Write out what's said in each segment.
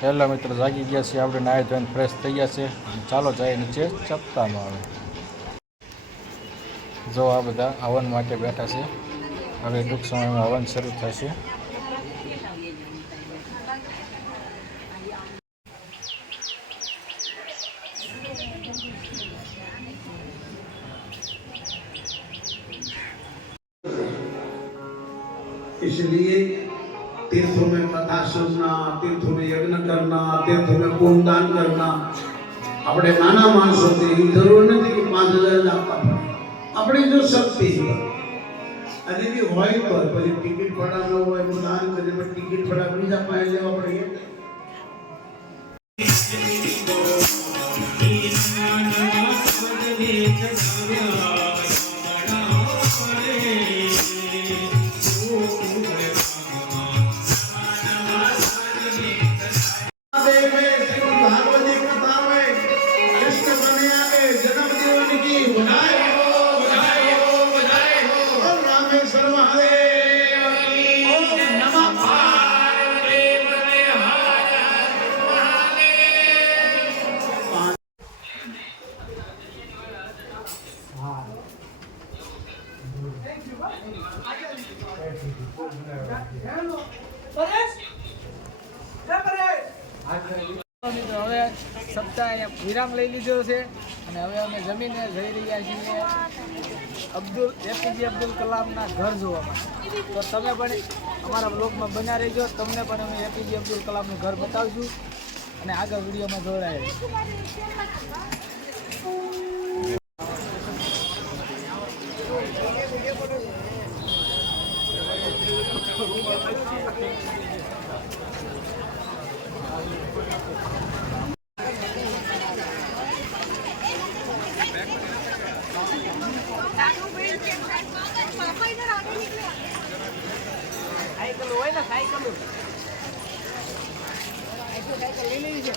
પહેલા મિત્રો જાગી ગયા છીએ, આપણે નાહી ધોઈને ફ્રેશ થઈ ગયા છે. ચાલો જાય નીચે ચપતામાં આવે. જો આ બધા હવન માટે બેઠા છે. હવે ટૂંક સમયમાં હવન શરૂ થશે. इसलिए तीर्थों में कथा सुनना, तीर्थों में यज्ञ करना, तीर्थों में पुण्यदान करना अपने नाना मानस होते हैं। जरूर नहीं कि 5,000 आपका अपनी जो शक्ति है अरे भी હોય તો પછી ટિકિટ પડા ન હોય તો દાન કરીને ટિકિટ પડા બીજા પાસે લેવા પડે. હવે સપ્તાહ વિરામ લઈ લીધો છે અને હવે અમે જમીને જઈ રહ્યા છીએ એપીજે અબ્દુલ કલામના ઘર જોવા માટે. તો તમે પણ અમારા બ્લોગમાં બન્યા રહેજો, તમને પણ અમે એપીજે અબ્દુલ કલામનું ઘર બતાવશું અને આગળ વિડીયોમાં જોડાયેલું. સાયકલ હોય ને, સાયકલ લઈ લેવી છે.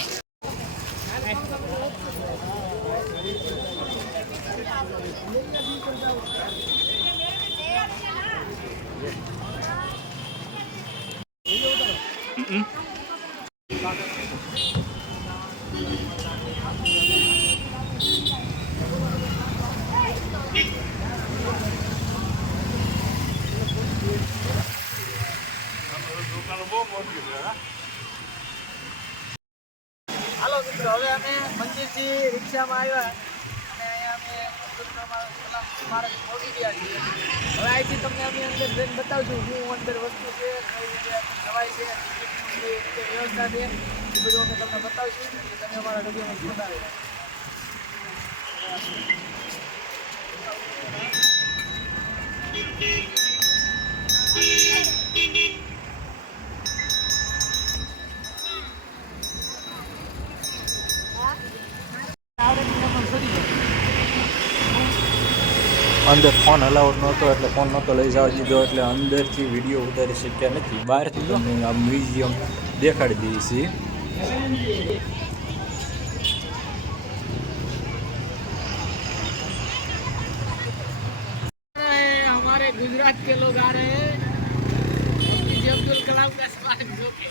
હાલો મિત્રો, હવે અમે મંદિરથી રિક્ષામાં આવ્યા અને અહીંયા અમે સ્મારક પહોંચી ગયા છીએ. હવે અહીંથી તમને અમે અંદર જઈને બતાવશું શું અંદર વસ્તુ છે, કઈ રીતે જવાય છે, કઈ રીતે વ્યવસ્થા છે, એ બધું અમે તમને બતાવશું. તમે અમારા વિડીયોમાં જોડાવે. અંદર ફોન અલાઉડ નહોતો એટલે ફોન નહોતો લઈ જવા દીધો, એટલે અંદરથી વિડીયો ઉતારી શક્યા નથી. બહારથી તમને આ મ્યુઝિયમ દેખાડી દઈએ છીએ. हमारे गुजरात के लोग आ रहे हैं एपीजे अब्दुल कलाम का स्वागत जो के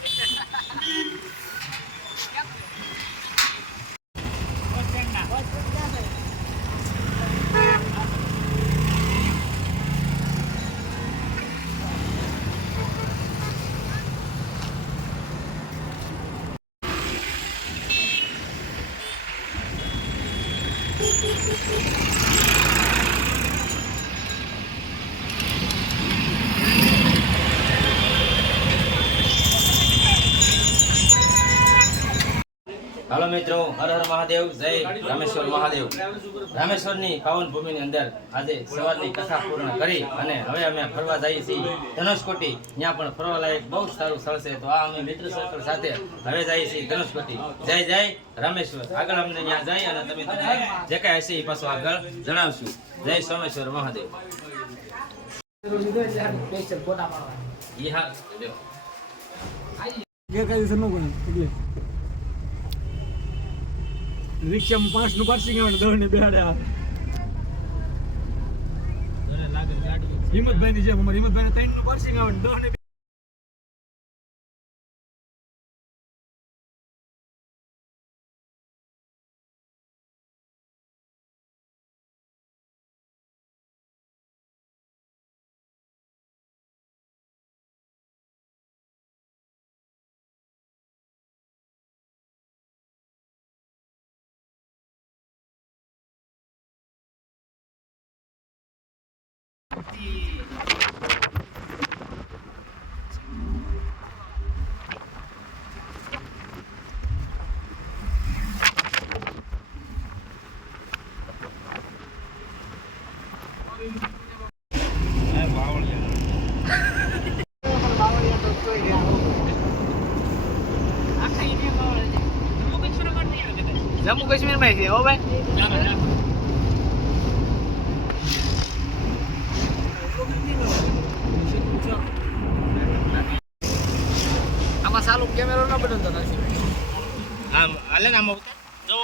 हेलो मित्रों, हर हर महादेव, जय रामेश्वर महादेव. રામેશ્વરની પાવન ભૂમિની અંદર આજે સવારની કથા પૂર્ણ કરી અને હવે અમે ફરવા જઈએ છીએ ધનુષકોટી. ત્યાં પણ ફરવા લાયક બહુ સારું સ્થળ છે. તો આ અમે મિત્ર સર્કલ સાથે હવે જઈએ છીએ ધનુષકોટી. જય જય રામેશ્વર. આગળ અમને ત્યાં જઈ અને તમે જે કાંઈ હશે એ પાછું આગળ જણાવશું. જય સોમેશ્વર મહાદેવ. એ હા રિક્ષામાં 5 નું પાર્સિંગ આવે ને 10 ને બેહાડ્યા. હિંમતભાઈ ની જેમ અમારે હિંમતભાઈ ને 3 નું પાર્સિંગ આવે ને 10 ને જમ્મુ કાશ્મીરમાં છે હો ભાઈ. આમાં સાલું કેમેરો ના બટન તો નથી. આમ હાલે ને આમ જો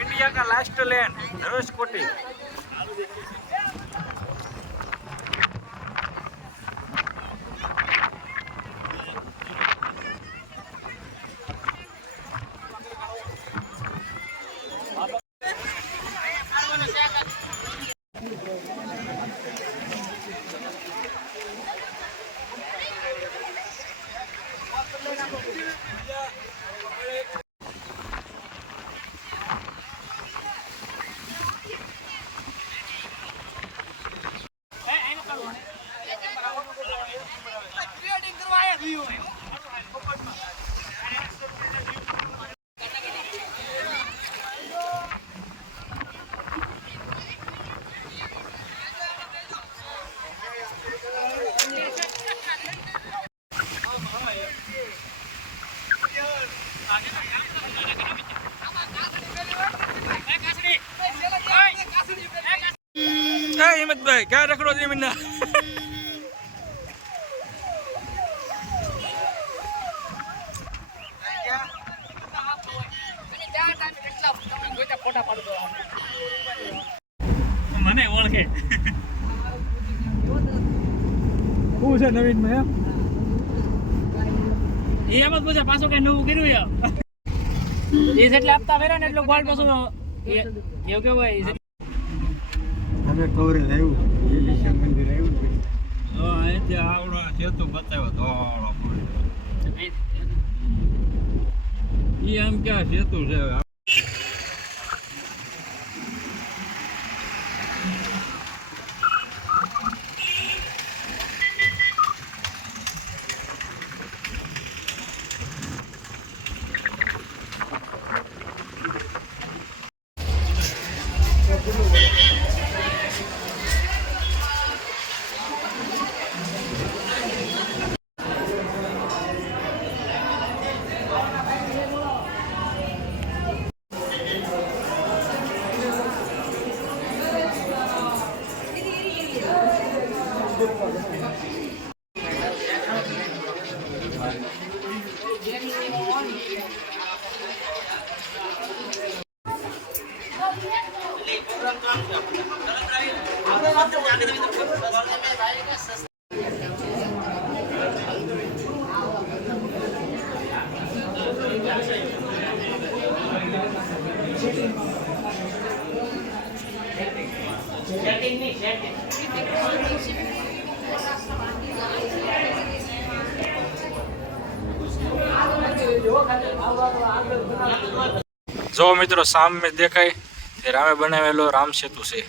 इंडिया का लास्ट लैंड धनुषकोटी। हिम्मत भाई क्या रखड़ो जी मिन्ना મને ઓળખે શું છે નવીન માં એ એમ જ પૂછે પાછું કઈ નવું કર્યું એ જેટલા આપતા વેરા ને એટલો ગોલ્ડ પાછું એવું કેવું હોય અમે કવરે આવ્યું એ ઈશ્વર મંદિર આવ્યું હા અહીંથી આવડો સેતુ બતાવ્યો ધોળો ઈ એમ ક્યાં સેતુ છે જો મિત્રો સામે દેખાય તે રામે બનાવેલો રામ સેતુ છે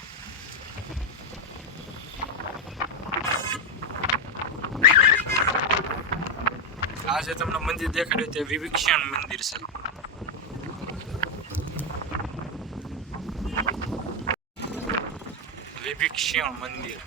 આ જે તમને મંદિર દેખાડ્યું તે વિભીક્ષણ મંદિર છે વિભીક્ષણ મંદિર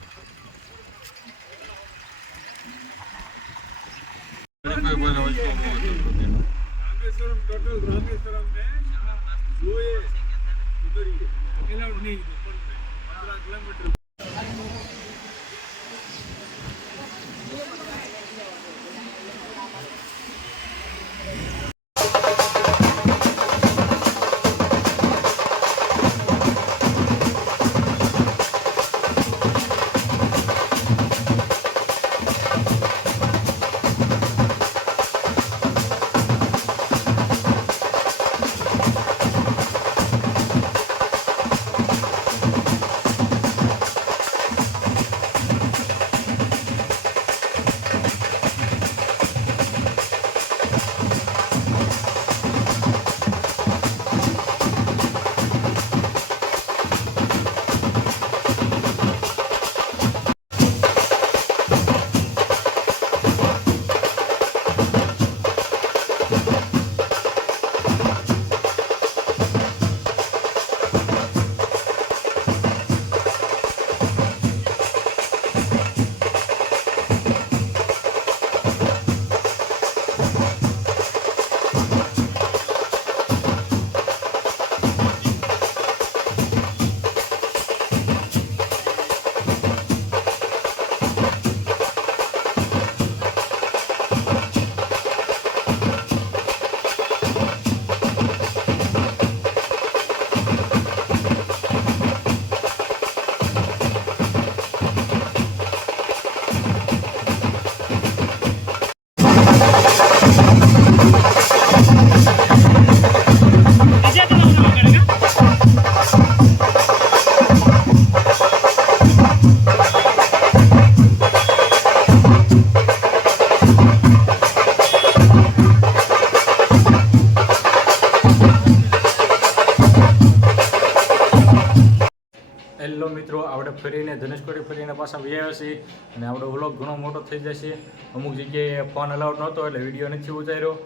હેલો મિત્રો, આપણે ફરીને ધનુષકોટી ફરીને પાછા આવ્યા છીએ અને આપણો વ્લોગ ઘણો મોટો થઈ જશે. અમુક જગ્યાએ ફોન અલાઉડ નહોતો એટલે વિડીયો નથી ઉતાર્યો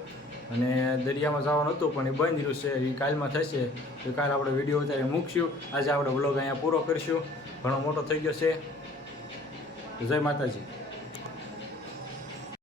અને દરિયામાં જવાનું હતું પણ એ બંધ રહ્યું છે. એ કાલમાં થશે તો કાલે આપણે વિડીયો ઉતારી મૂકશું. આજે આપણે વ્લોગ અહીંયા પૂરો કરીશું. ઘણો મોટો થઈ ગયો છે. જય માતાજી.